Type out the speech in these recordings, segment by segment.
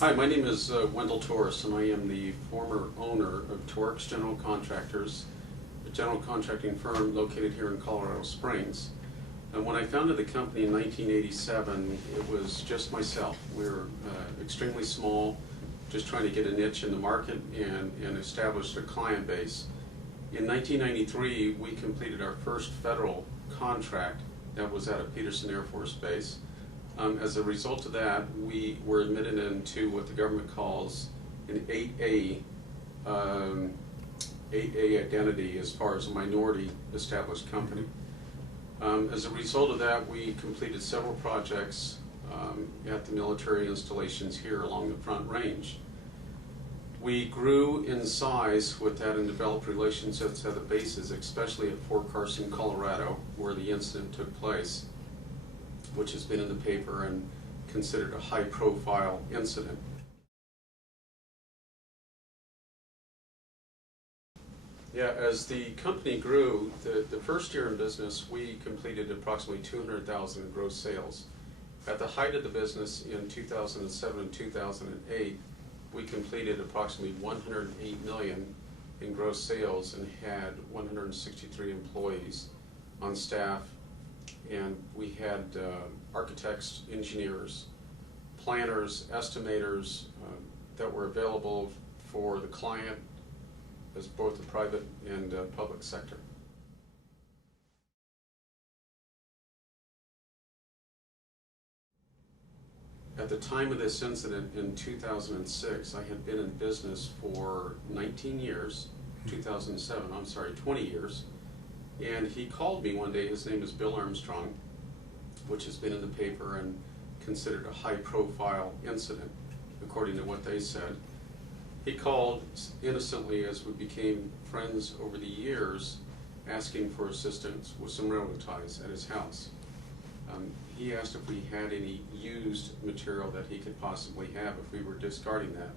Hi, my name is Wendel Torres, and I am the former owner of Torx General Contractors, a general contracting firm located here in Colorado Springs. And when I founded the company in 1987, it was just myself. We were extremely small, just trying to get a niche in the market and establish a client base. In 1993, we completed our first federal contract that was at a Peterson Air Force Base. As a result of that, we were admitted into what the government calls an 8A identity as far as a minority established company. As a result of that, we completed several projects at the military installations here along the Front Range. We grew in size with that and developed relationships at the bases, especially at Fort Carson, Colorado, where the incident took place, which has been in the paper and considered a high-profile incident. Yeah, as the company grew, the first year in business, we completed approximately $200,000 in gross sales. At the height of the business in 2007 and 2008, we completed approximately $108 million in gross sales and had 163 employees on staff. And we had architects, engineers, planners, estimators that were available for the client as both the private and public sector. At the time of this incident in 2006, I had been in business for 19 years, 20 years. And he called me one day. His name is Bill Armstrong, which has been in the paper and considered a high-profile incident, according to what they said. He called innocently as we became friends over the years, asking for assistance with some railroad ties at his house. He asked if we had any used material that he could possibly have if we were discarding that.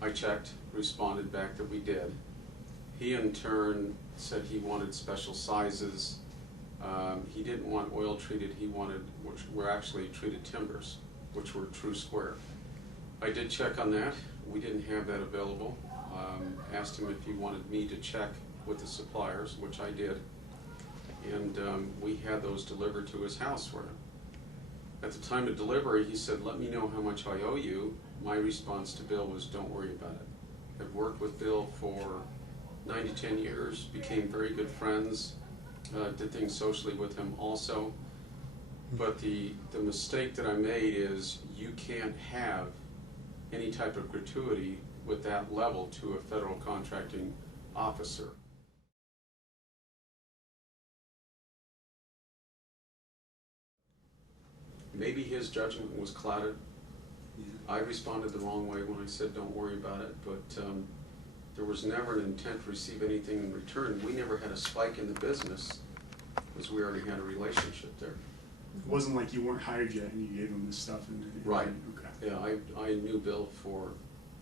I checked, responded back that we did. He in turn said he wanted special sizes. He didn't want oil treated, he wanted, which were actually treated timbers, which were true square. I did check on that. We didn't have that available. Asked him if he wanted me to check with the suppliers, which I did. And we had those delivered to his house for him. At the time of delivery, he said, "Let me know how much I owe you." My response to Bill was, "Don't worry about it." I've worked with Bill for 9 to 10 years, became very good friends, did things socially with him also. But the mistake that I made is you can't have any type of gratuity with that level to a federal contracting officer. Maybe his judgment was clouded. I responded the wrong way when I said don't worry about it, but there was never an intent to receive anything in return. We never had a spike in the business because we already had a relationship there. It wasn't like you weren't hired yet and you gave him this stuff. Right. Okay. Yeah, I knew Bill for,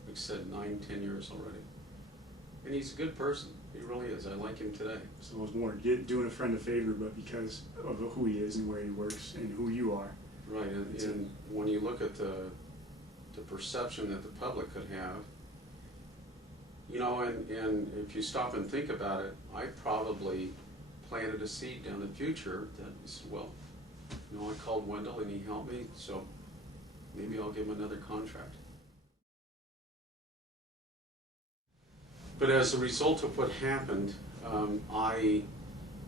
like I said, 9, 10 years already. And he's a good person. He really is. I like him today. So it was more doing a friend a favor, but because of who he is and where he works and who you are. Right, and when you look at the perception that the public could have, you know, and if you stop and think about it, I probably planted a seed down the future that is, well, you know, I called Wendell and he helped me, so maybe I'll give him another contract. But as a result of what happened, I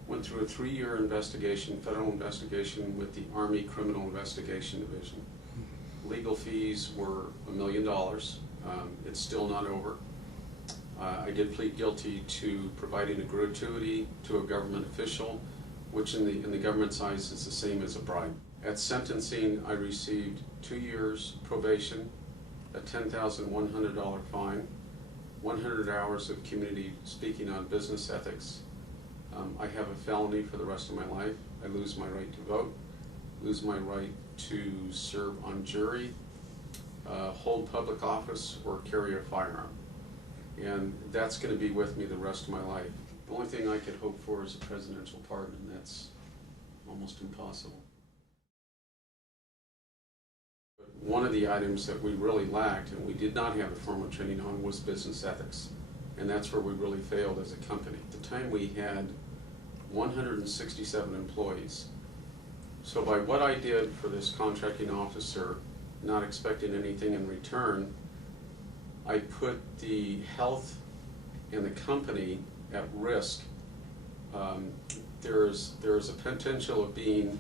went through a 3-year investigation, federal investigation with the Army Criminal Investigation Division. Legal fees were $1 million. It's still not over. I did plead guilty to providing a gratuity to a government official, which in the government's eyes is the same as a bribe. At sentencing, I received 2 years probation, a $10,100 fine, 100 hours of community speaking on business ethics. I have a felony for the rest of my life. I lose my right to vote, lose my right to serve on jury, hold public office, or carry a firearm. And that's going to be with me the rest of my life. The only thing I could hope for is a presidential pardon, and that's almost impossible. One of the items that we really lacked, and we did not have the formal training on, was business ethics. And that's where we really failed as a company. At the time we had 167 employees. So by what I did for this contracting officer, not expecting anything in return, I put the health and the company at risk. There's a potential of being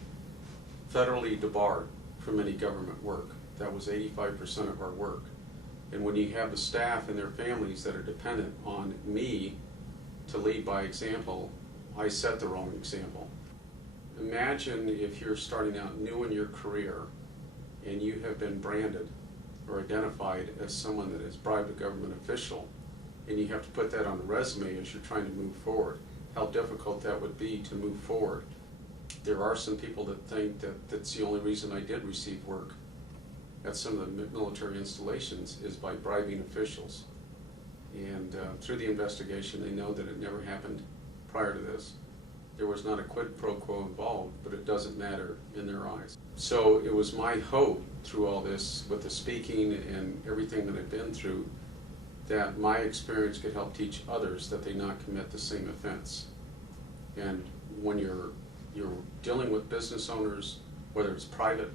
federally debarred from any government work. That was 85% of our work. And when you have the staff and their families that are dependent on me to lead by example, I set the wrong example. Imagine if you're starting out new in your career and you have been branded or identified as someone that has bribed a government official, and you have to put that on the resume as you're trying to move forward. How difficult that would be to move forward. There are some people that think that that's the only reason I did receive work at some of the military installations is by bribing officials. And through the investigation, they know that it never happened prior to this. There was not a quid pro quo involved, but it doesn't matter in their eyes. So it was my hope through all this, with the speaking and everything that I've been through, that my experience could help teach others that they not commit the same offense. And when you're dealing with business owners, whether it's private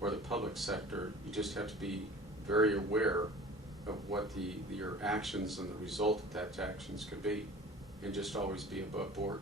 or the public sector, you just have to be very aware of what your actions and the result of that actions could be, and just always be above board.